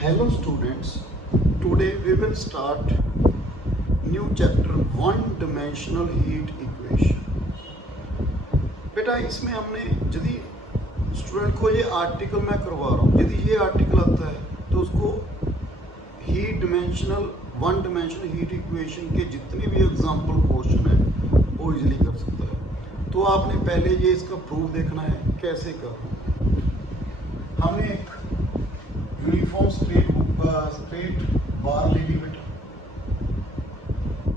Hello students, today we will start new chapter one dimensional heat equation। बेटा इसमें हमने यदि स्टूडेंट को ये आर्टिकल मैं करवा रहा हूँ, यदि ये आर्टिकल आता है तो उसको वन डिमेंशनल हीट इक्वेशन के जितने भी एग्जाम्पल क्वेश्चन है वो इजीली कर सकता है। तो आपने पहले ये इसका प्रूफ देखना है कैसे कर। हमने एक यूनिफॉर्म स्ट्रेट बार ले ली बेटा,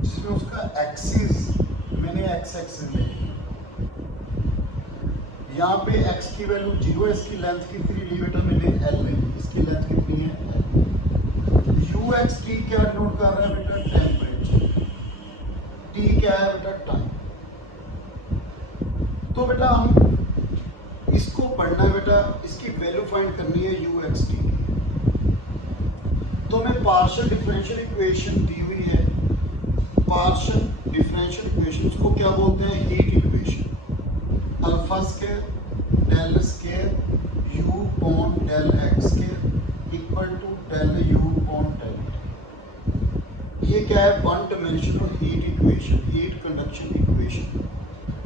जिसमें उसका एक्सिस मैंने एक्स एक्सिस ले ली। यहाँ पे x की वैल्यू 0 है, इसकी लेंथ कितनी ली बेटा मैंने l ले ली, इसकी लेंथ कितनी है l। u x t क्या डिनोट कर रहा है बेटा टेम्परेचर, t क्या है बेटा टाइम। तो बेटा हम इसको पढ़ना है बेटा, इसकी वैल्यू फाइंड करनी है u x t। तो हमें पार्शियल डिफरेंशियल इक्वेशन दी हुई है। पार्शियल डिफरेंशियल इक्वेशन को क्या बोलते हैं, heat equation. Alpha square del square u upon del x square equal to del u upon del t। ये क्या है, one dimensional heat equation, heat conduction equation.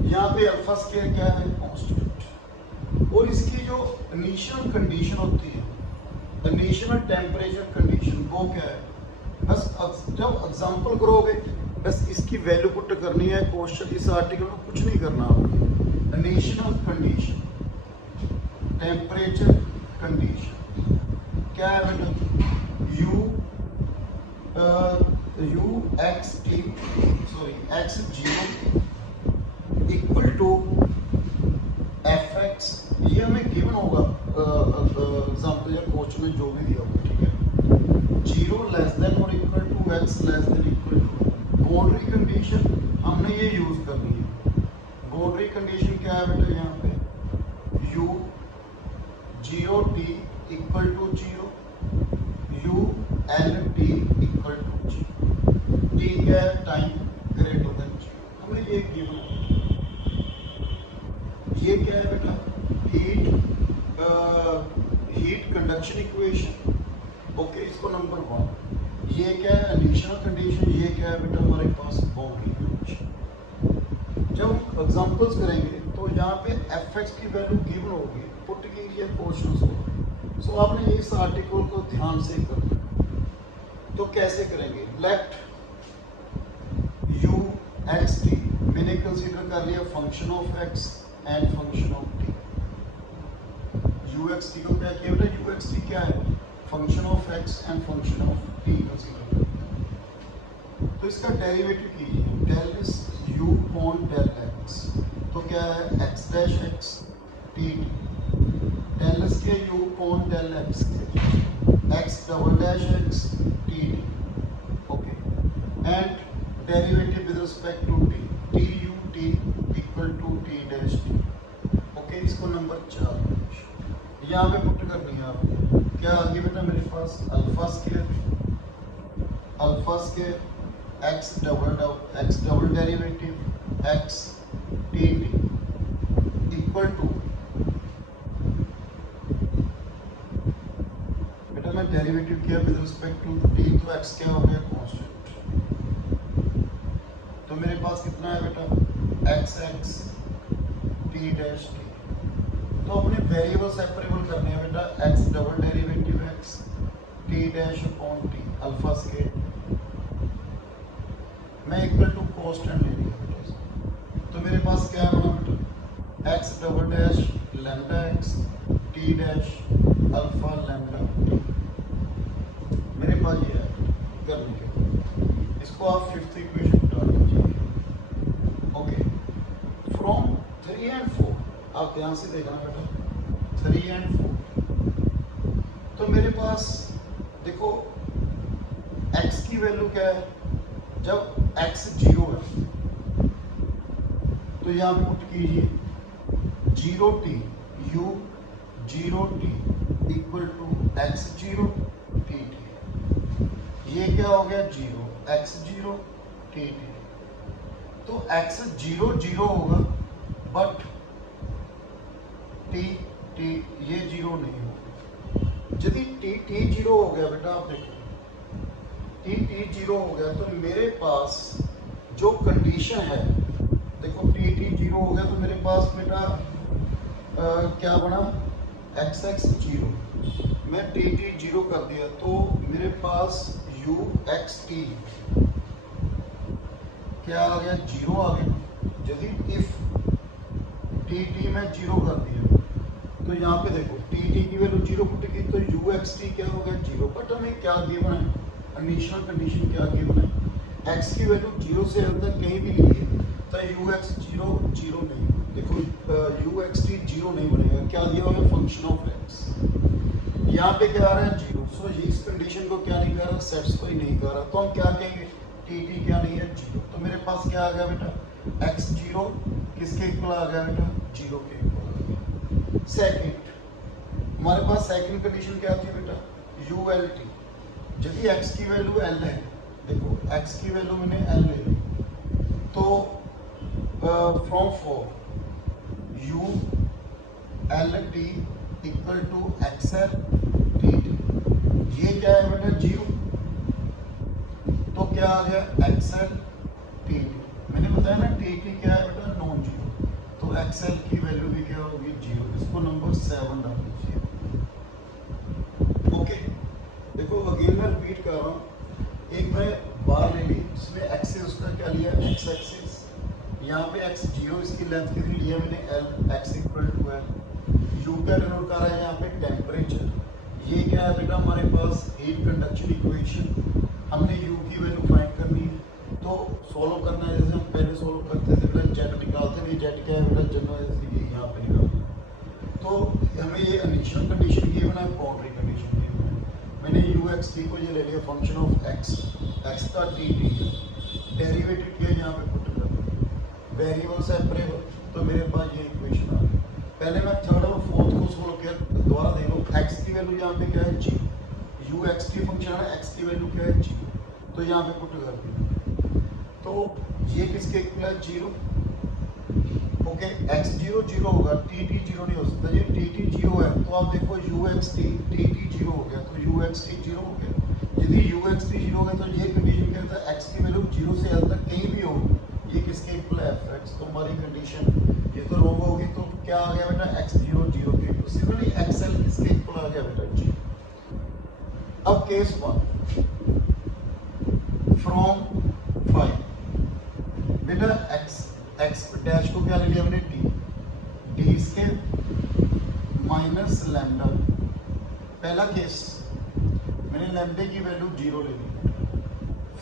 यहाँ पे अल्फा स्क्वायर क्या है, कांस्टेंट। और इसकी जो इनिशियल कंडीशन होती है, इनिशियल टेम्परेचर कंडीशन, वो क्या है, बस जब एग्जांपल करोगे बस इसकी वैल्यू पुट करनी है। क्वेश्चन इस आर्टिकल में कुछ नहीं करना आपको। इनिशियल कंडीशन, टेम्परेचर कंडीशन क्या है बेटा, u x t x 0 equal to f x. ये हमें गिवन होगा एग्जाम्पल या क्वेश्चन में जो भी दिया होगा, ठीक है। 0 लेस देन और equal to x less than equal to. Boundary condition हमने ये यूज करनी है। बाउंड्री कंडीशन क्या है बेटा, यहाँ पे u 0 t equal to 0, u l t equal to 0, t क्या है टाइम ग्रेटर देन 0। हमें ये गिवन है। ये क्या है बेटा, हीट कंडक्शन इक्वेशन। ओके, इसको नंबर 1। ये क्या है, इनिशियल कंडीशन। ये क्या है बेटा हमारे पास, बाउंड्री कंडीशन। जब एग्जांपल्स करेंगे तो यहाँ पे एफ एक्स की वैल्यू गिवन होगी, पुट कीजिए क्वेश्चंस को। सो आपने इस आर्टिकल को ध्यान से करना। तो कैसे करेंगे, लेट u x t मैंने कंसीडर कर लिया function of x and function of t। u x t को क्या किया बेटा, u x t क्या है, function of x and function of t consider कर। तो इसका डेरिवेटिव कीजिए, del u upon del x। तो क्या है, x dash x t del के u upon del x x double dash x t। Okay, and derivative with respect to t, t u t equal to t dash t। Okay, इसको number 4 यहाँ पे put करनी है आपको। क्या आ गया बेटा मेरे पास, alpha square x double derivative x t equal to, बेटा मैं डेरिवेटिव किया विद रिस्पेक्ट टू t, तो x क्या हो गया, कांस्टेंट। तो मेरे पास कितना है बेटा, x t डैश t। तो अपने वेरिएबल सेपरेबल करने हैं बेटा, x double derivative x t dash upon t alpha square. मैं इक्वल टू कांस्टेंट ले लिया बेटा। तो मेरे पास क्या है बेटा, x double dash lambda x t dash alpha lambda t। मेरे पास ये है करने के। इसको आप फिफ्थ इक्वेशन डाल दीजिए। ओके, फ्रॉम 3 and 4 आप ध्यान से देखना बेटा, 3 and 4। तो मेरे पास देखो x की वैल्यू क्या है, जब x 0 है तो यहाँ पे पुट कीजिए 0 t u 0 t equal to x 0 t t। ये क्या हो गया, 0 x 0 t t। तो x 0 0 होगा, बट t t ये 0 नहीं होगा। यदि टी जीरो हो गया बेटा, आप देखो टी जीरो हो गया तो मेरे पास जो कंडीशन है, देखो टी जीरो हो गया तो मेरे पास बेटा क्या बना, एक्स एक्स जीरो, मैं टी जीरो कर दिया तो मेरे पास यू एक्स टी क्या आ गया, जीरो आ गया। यदि इफ टी मैं जीरो कर दिया तो यहाँ पे देखो टी की वैल्यू जीरो पुट की तो यू एक्स टी क्या हो गया, जीरो। बट हमें क्या गिवन है, कंडीशनल कंडीशन क्या गिवन है, एक्स की वैल्यू जीरो से अंदर कहीं भी लीजिए तो यू एक्स जीरो जीरो नहीं, देखो यू एक्स टी जीरो नहीं बनेगा। क्या दिया हुआ है, फंक्शन ऑफ एक्स, यहाँ पे क्या आ रहा है, जीरो। सो इस कंडीशन को क्या नहीं कर रहा, सेटिस्फाई नहीं कर रहा, तो हम क्या कहेंगे, टी क्या नहीं है, जीरो। तो मेरे पास क्या आ गया बेटा, एक्स जीरो किसके इक्वल आ गया बेटा, जीरो के इक्वल। सेकंड हमारे पास सेकंड कंडीशन क्या थी बेटा, यू एल टी, यदि एक्स की वैल्यू एल है, देखो एक्स की वैल्यू मैंने एल ले ली तो from four u l t equal to x l t t, ये क्या है बेटा, जीरो। तो क्या आ गया, एक्स एल टी टी, मैंने बताया ना टी टी क्या है बेटा, नॉन जीरो, तो एक्स एल की वैल्यू भी क्या होगी, जीरो। इसको नंबर 7 डाल दीजिए। ओके, देखो अगेन मैं रिपीट कर रहा हूँ, एक मैं बार ले ली, इसमें एक्सिस उसका क्या लिया, एक्स एक्सिस, यहाँ पे एक्स जीरो, इसकी लेंथ कितनी लिया मैंने, l, x equal to l. U क्या डिनोट कर रहा है यहाँ पे, टेम्परेचर। ये क्या है बेटा, हमारे पास हीट कंडक्शन इक्वेशन, हमने यू की वैल्यू फाइंड करनी है तो सॉल्व करना है, जैसे हम पहले सॉल्व करते थे बेटा, जेड निकालते नहीं, जेड क्या है बेटा, जनरल यहाँ पे निकालना। तो हमें ये इनिशियल कंडीशन की बना है, बाउंड्री कंडीशन की बना है। मैंने यू एक्स टी को ये ले लिया फंक्शन ऑफ एक्स, एक्स का टी टी डेरिवेटिव किया, यहाँ पे पुट कर दिया, वेरिएबल सेपरेबल, तो मेरे पास ये इक्वेशन आ गई। पहले मैं थर्ड और फोर्थ को सोल्व किया, दोबारा देख लो, एक्स की वैल्यू यहाँ पे क्या है, जी, यू एक्स टी फंक्शन है, एक्स की वैल्यू क्या है, जी, तो यहाँ पे पुट कर दिया, तो ये किसके इक्वल है, zero. Okay, x zero zero होगा, टी टी जीरो नहीं हो सकता, ये टी टी जीरो है तो आप देखो you x T T T zero हो गया, तो यू एक्स टी जीरो हो गया। यदि यू एक्स टी जीरो हो गया तो ये कंडीशन क्या होता है, एक्स की वैल्यू जीरो से एल तक कहीं भी हो, ये किसके इक्वल है, एफ एक्स। तो हमारी कंडीशन ये तो रॉन्ग होगी, तो क्या आ गया बेटा, एक्स जीरो जीरो के इक्वल। सिमिलरली एक्स एल किसके इक्वल आ गया बेटा, जी। अब केस 1 फ्रॉम 5 बेटा, एक्स एक्स डैश को क्या ले लिया हमने, T, T square minus lambda. पहला केस मैंने लैम्डे की वैल्यू जीरो ले ली,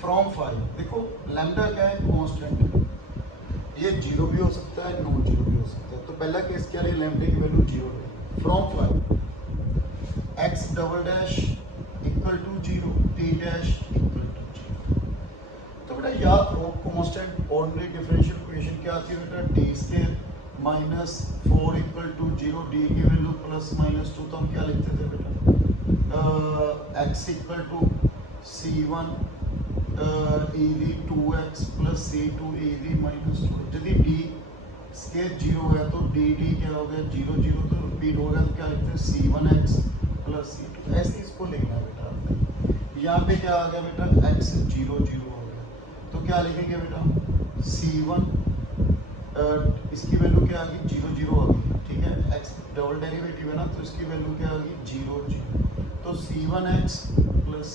फ्रॉम 5, देखो लैम्डा क्या है, कांस्टेंट, ये जीरो भी हो सकता है, नॉन जीरो भी हो सकता है। तो पहला केस क्या है, लैम्डे की वैल्यू जीरो ले, from 5 x double dash equal to zero, t dash equal to zero. तो बेटा याद करो, कांस्टेंट ऑर्डिनरी डिफरेंशियल इक्वेशन क्या आती है बेटा, D square minus 4 equal to zero, D की वैल्यू प्लस माइनस 2, तो हम क्या लिखते थे बेटा, x equal to c1 e the 2x plus c2 e the minus 2। यदि डी स्क्वायर जीरो है तो डी डी क्या हो गया, जीरो जीरो, तो रिपीट हो गया, तो क्या लिखते हैं, c1x प्लस c2, ऐसे इसको लिखना बेटा। यहाँ पे क्या आ गया बेटा, x जीरो जीरो हो गया, तो क्या लिखेंगे बेटा, c1 इसकी वैल्यू क्या आ गई, जीरो जीरो आ गई, ठीक है, x डबल डेरिवेटिव है ना, तो इसकी वैल्यू क्या आ गई, जीरो जीरो, तो c1x प्लस,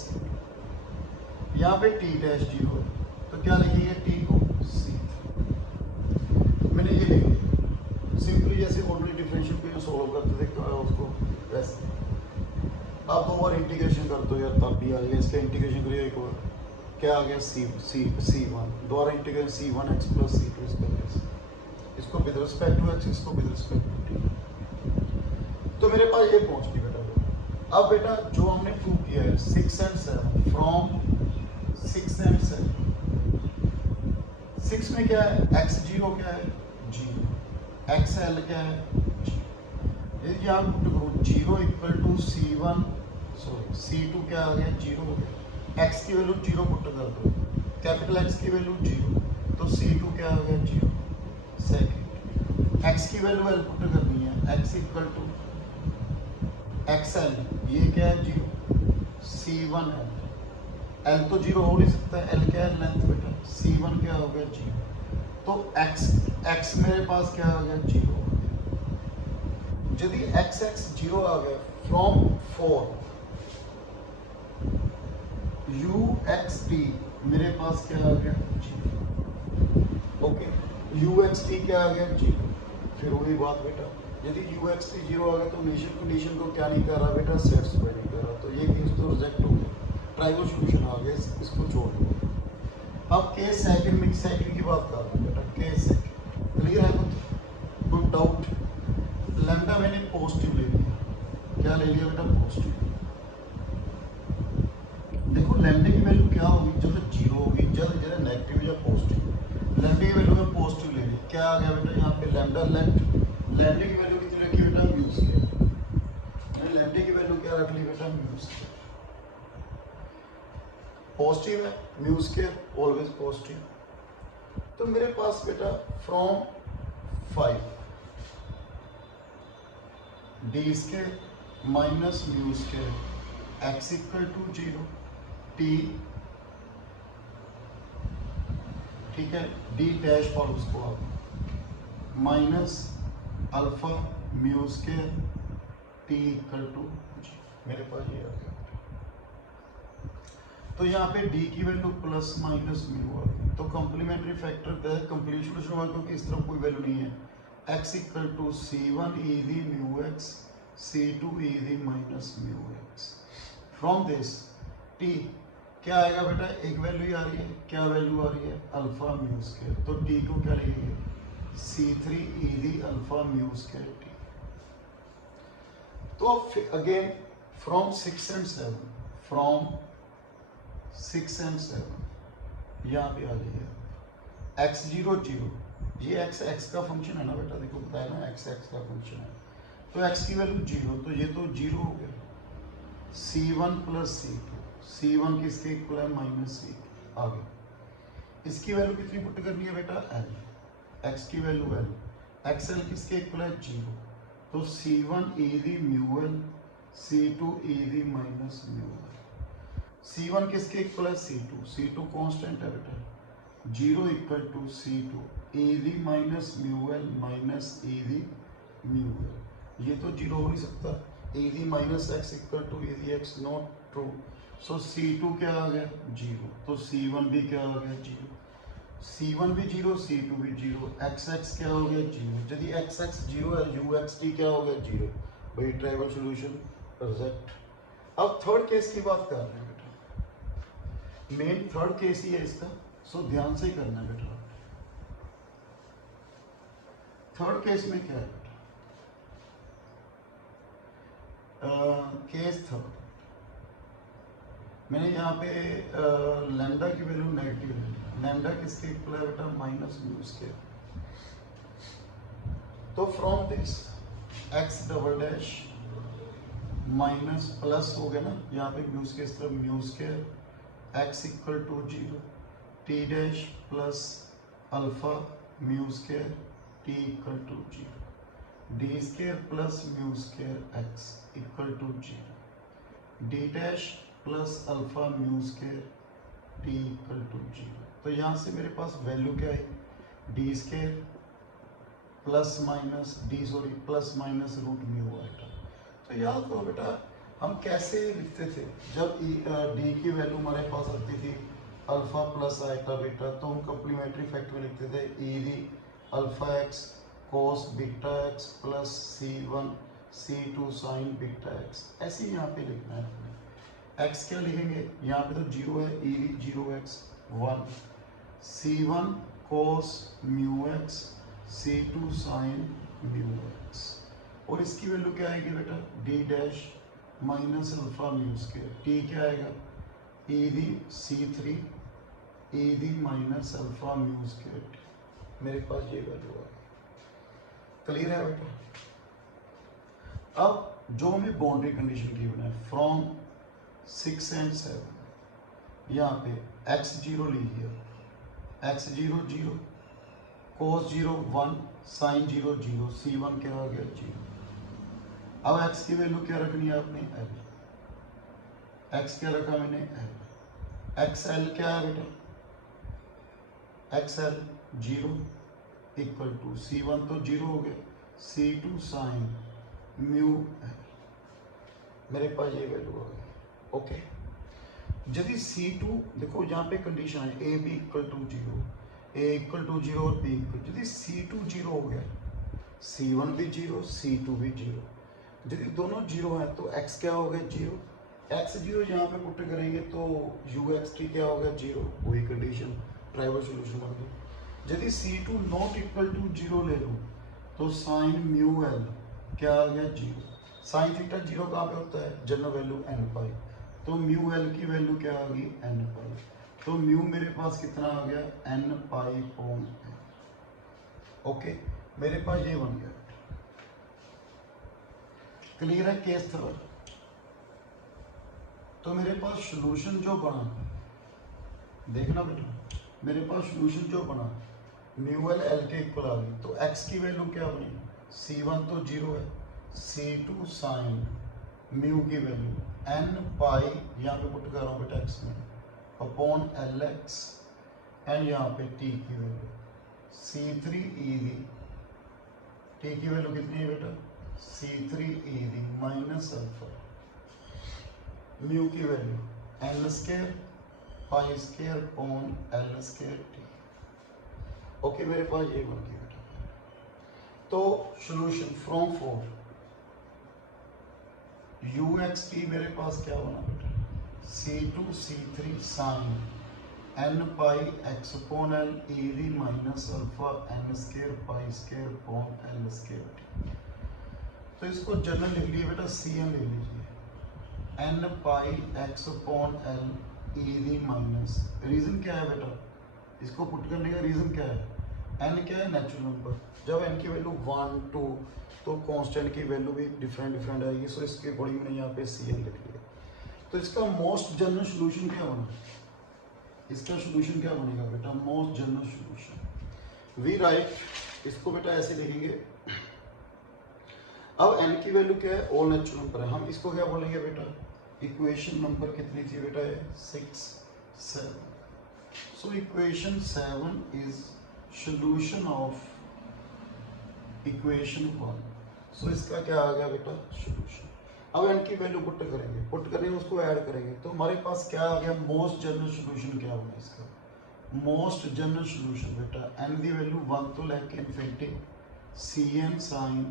यहाँ पे टी डैश जीरो है तो क्या लिखेंगे, टी को सी। मैंने ये लिख दिया सिंपली, जैसे ऑर्डिनरी डिफरेंशियल को सॉल्व करते थे उसको वैसे। आप दो बार इंटीग्रेशन कर दो यार, तब भी आ जाएगा। इसका इंटीग्रेशन करिए एक बार, क्या आ गया, c1, दोबारा इंटीग्रेशन c1x प्लस c2, इसको विद रिस्पेक्ट टू एक्स, इसको विद रिस्पेक्ट टू टी। तो मेरे पास ये पहुंच गई बेटा। अब बेटा जो हमने प्रूव किया है 6 and 7, फ्रॉम 6 and 7, 6 में क्या है, x जीरो क्या है, जीरो, एक्स एल क्या है, यदि आप पुट करो zero equal to c1 sorry c2 क्या आ गया, जीरो हो गया, x की वैल्यू जीरो पुट कर दो, कैपिटल X की वैल्यू जीरो, तो c2 क्या आ गया, जीरो। सेकंड x की वैल्यू एल पुट करनी है, x इक्वल टू XL ये क्या है 0, C1L, L तो 0 हो नहीं सकता, L क्या है लेंथ बेटा, C1 क्या हो गया 0, तो X मेरे पास क्या आ गया 0। यदि X 0 आ गया फ्रॉम 4 UXT मेरे पास क्या आ गया 0, ओके UXT क्या आ गया 0। फिर वही बात बेटा, यदि UXT 0 आ गया तो इनिशियल कंडीशन को क्या नहीं कर रहा बेटा, सेटिस्फाई नहीं कर रहा, तो ये केस तो रिजेक्ट हो गया, ट्राइवल सॉल्यूशन आ गया, इसको छोड़ दो। अब केस सेकंड मिक्स साइकिल की बात कर रहा हूं बेटा, केस सेकंड क्लियर है कुछ डाउट। लैम्डा मैंने पॉजिटिव ले लिया, क्या ले लिया बेटा पॉजिटिव। देखो लैम्डा की वैल्यू क्या होगी, जब 0 होगी, जब नेगेटिव या पॉजिटिव, लैम्डा की वैल्यू में पॉजिटिव ले ली, क्या आ गया बेटा यहाँ पे लैम्डा लेंथ, लैम्डा की वैल्यू कितनी रखी बेटा म्यू स्क्वायर, मैंने लैम्डा की वैल्यू क्या रख ली बेटा म्यू स्क्वायर, पॉजिटिव है म्यू स्क्वायर ऑलवेज पॉजिटिव। तो मेरे पास बेटा from 5 D square minus mu square x equal to 0 t, ठीक है, डी डैश फॉलोज को आप minus alpha mu square t equal to 0, मेरे पास ये आ गया। तो यहाँ पे डी की वैल्यू प्लस माइनस म्यू आ गई, तो कॉम्प्लीमेंट्री फैक्टर का कंप्लीट सॉल्यूशन हुआ क्योंकि इस तरफ कोई वैल्यू नहीं है। x equal to C1 e the mu x C2 e the minus mu x. From this t क्या आएगा बेटा, एक वैल्यू ही आ रही है, क्या वैल्यू आ रही है अल्फा म्यू स्क्वायर, तो t को क्या लिखेंगे C3 e दी अल्फा म्यू स्क्वायर t। तो again from 6 and 7, from 6 and 7 यहाँ पे आ जाइए x0 0, ये x का फंक्शन है ना बेटा, देखो बताया ना x का फंक्शन है, तो x की वैल्यू 0, तो ये तो 0 हो गया। C1 प्लस C2, C1 किसके इक्वल है माइनस C आ गया। इसकी वैल्यू कितनी पुट करनी है बेटा L, x की वैल्यू L, XL किसके इक्वल है 0, तो C1 e the mu L C2 e the minus mu L। C1 किसके इक्वल है C2 कांस्टेंट है बेटा, 0 equal to C2 e the minus mu L minus e the mu L, ये तो 0 हो नहीं सकता, e the minus x equal to e the x not true, so C2 क्या आ गया 0, तो C1 भी क्या आ गया 0, C1 भी 0 C2 भी 0, XX क्या हो गया 0, यदि XX 0 है UXT क्या हो गया 0, भाई ट्राइवल सॉल्यूशन रिजेक्ट। अब थर्ड केस की बात कर रहे हैं बेटा, मेन थर्ड केस ही है इसका, सो ध्यान से ही करना है बेटा। थर्ड केस में क्या है बेटा, केस थर्ड मैंने यहाँ पे लैम्डा की वैल्यू नेगेटिव है, लैम्डा किसके इक्वल है बेटा माइनस म्यू स्क्वायर, तो from this x double dash minus plus हो गया ना, यहाँ पे म्यू स्क्वायर इस तरफ mu square x equal to 0 t dash plus alpha mu square t equal to 0 D square plus mu square x equal to 0 D dash plus alpha mu square t equal to 0। तो यहाँ से मेरे पास value क्या है D square plus minus root mu आएगा। तो याद करो बेटा हम कैसे लिखते थे, जब डी की वैल्यू हमारे पास आती थी अल्फा प्लस आएगा बेटा, तो हम कम्प्लीमेंट्री फैक्टर में लिखते थे e the alpha x cos beta x plus C1 C2 sine beta x, ऐसे ही यहाँ पे लिखना है। x क्या लिखेंगे, यहाँ पे तो 0 है, e the 0x 1 C1 cos mu x C2 sine mu x, और इसकी वैल्यू क्या आएगी बेटा D dash minus alpha mu square, T क्या आएगा e the C3 e the minus alpha mu square, मेरे पास ये वैल्यू आ गई। क्लियर है बेटा। अब जो हमें बाउंड्री कंडीशन की बना है फ्रॉम 6 and 7, यहाँ पे x0 लीजिए, x0 0 cos 0 1 sin 0 0, C1 क्या आ गया 0, अब x की वैल्यू क्या रखनी है आपने l, x क्या रखा मैंने l, xl क्या है बेटा xl 0 इक्वल टू c1 तो 0 हो गया, c2 साइन म्यू l, मेरे पास ये वैल्यू आ गई। ओके, यदि C2 देखो यहाँ पे कंडीशन है A B equal to 0, A equal to 0 और बी इक्वल, यदि C2 0 हो गया, C1 भी 0, C2 भी 0, यदि दोनों 0 है तो x क्या हो गया 0, x 0 यहाँ पे पुट करेंगे तो uxt क्या हो गया 0, वही कंडीशन ट्राइवल सॉल्यूशन बन गई। यदि C2 नॉट इक्वल टू 0 ले लूँ तो साइन म्यू l क्या आ गया 0, साइन थीटा 0 कहाँ पे होता है जनरल वैल्यू n पाई, तो म्यू l की वैल्यू क्या आ गई n पाई, तो म्यू मेरे पास कितना आ गया n pi upon n। Okay, मेरे पास ये बन गया। क्लियर है केस थर्ड। तो मेरे पास सॉल्यूशन जो बना, देखना बेटा, मेरे पास सॉल्यूशन जो बना म्यू l l के इक्वल आ गई, तो x की वैल्यू क्या बनी, c1 तो 0 है, c2 साइन म्यू की वैल्यू n पाई, यहाँ पे पुट कर रहा हूँ बेटा x में, अपॉन lx, एंड यहाँ पे t की वैल्यू c3 e दी, t की वैल्यू कितनी है बेटा c3 e the minus alpha, mu की value n square pi square upon l square t। Okay, मेरे पास ये बन गया बेटा। तो सॉल्यूशन फ्रॉम 4 uxt मेरे पास क्या बना बेटा c2 c3 sine n pi x upon l e the minus alpha n square pi square upon l square t। तो इसको जनरल लिख लिए बेटा cn ले लीजिए, n pi x upon l e the minus, reason क्या है बेटा, इसको पुट करने का रीजन क्या है, n क्या है नेचुरल नंबर, जब n की वैल्यू 1 2 तो कांस्टेंट की वैल्यू भी डिफरेंट आएगी, सो इसके अकॉर्डिंग मैंने यहाँ पे cn लिख लिया। तो इसका मोस्ट जनरल सॉल्यूशन क्या बना, इसका सॉल्यूशन क्या बनेगा बेटा most general solution, we write, इसको बेटा ऐसे लिखेंगे। अब n की वैल्यू क्या है ऑल नेचुरल नंबर है, हम इसको क्या बोलेंगे बेटा, इक्वेशन नंबर कितनी थी बेटा 6 7, so equation 7 is solution of equation 1, सो इसका क्या आ गया बेटा सॉल्यूशन। अब n की वैल्यू पुट करेंगे उसको ऐड करेंगे, तो हमारे पास क्या आ गया मोस्ट जनरल सॉल्यूशन क्या होगा इसका, मोस्ट जनरल सॉल्यूशन बेटा n की वैल्यू 1 तो लेके infinity cn sine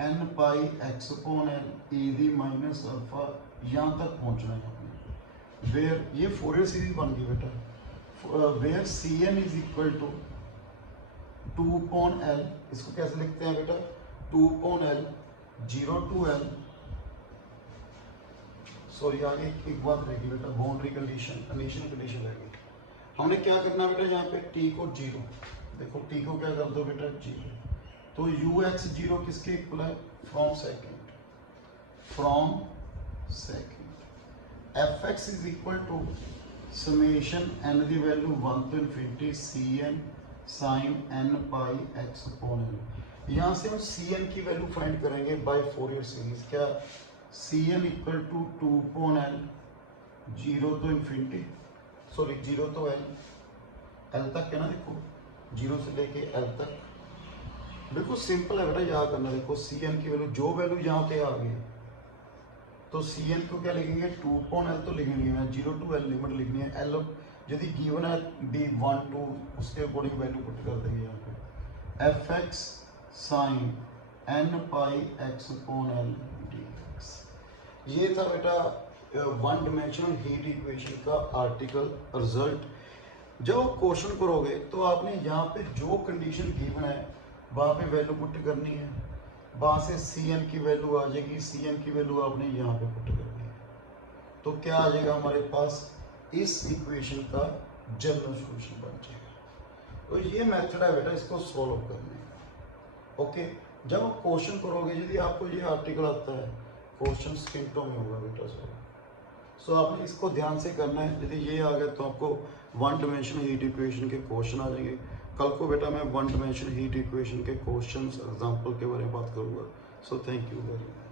n pi x upon l e the minus alpha, यहाँ तक पहुँचना है आपने, वेयर ये फोरियर सीरीज बन गई बेटा, where cn is equal to 2 upon l, इसको कैसे लिखते हैं बेटा 2 upon l 0 to l, sorry आगे एक बात रहेगी बेटा बाउंड्री कंडीशन रहेगी, हमने क्या करना बेटा यहाँ पे t को 0, देखो t को क्या कर दो बेटा 0, तो ux 0 किसके इक्वल है from second, fx is equal to summation n the value 1 to infinity cn sine n pi x upon l, यहाँ से हम cn की वैल्यू फाइंड करेंगे बाय फोरियर सीरीज, क्या cn equal to 2 upon l 0 to infinity, sorry 0 to l तक है ना, देखो 0 से लेके l तक, बिल्कुल सिंपल है बेटा याद करना, देखो cn की वैल्यू जो वैल्यू यहाँ पे आ गई तो cn को क्या लिखेंगे 2 अपॉन l तो लिखेंगे ना, 0 to l लिमिट लिखनी है, l यदि गिवन है b 1 2 उसके अकॉर्डिंग वैल्यू पुट कर देंगे यहाँ पे, fx sign n pi x upon l dx। ये था बेटा वन डिमेंशनल हीट इक्वेशन का आर्टिकल रिजल्ट। जब क्वेश्चन करोगे तो आपने यहाँ पे जो कंडीशन गिवन है वहाँ पे वैल्यू पुट करनी है, वहाँ से cn की वैल्यू आ जाएगी, cn की वैल्यू आपने यहाँ पे पुट करनी है, तो क्या आ जाएगा हमारे पास इस इक्वेशन का जनरल सॉल्यूशन बन जाएगा। तो ये मेथड है बेटा इसको सॉल्व करने का। ओके, जब आप क्वेश्चन करोगे यदि आपको ये आर्टिकल आता है क्वेश्चन स्किंटों में होगा बेटा सो आपने इसको ध्यान से करना है, यदि ये आ गया तो आपको वन डिमेंशनल हीट इक्वेशन के क्वेश्चन आ जाएंगे। कल को बेटा मैं वन डिमेंशनल हीट इक्वेशन के क्वेश्चंस एग्जांपल के बारे में बात करूँगा। So thank you very much.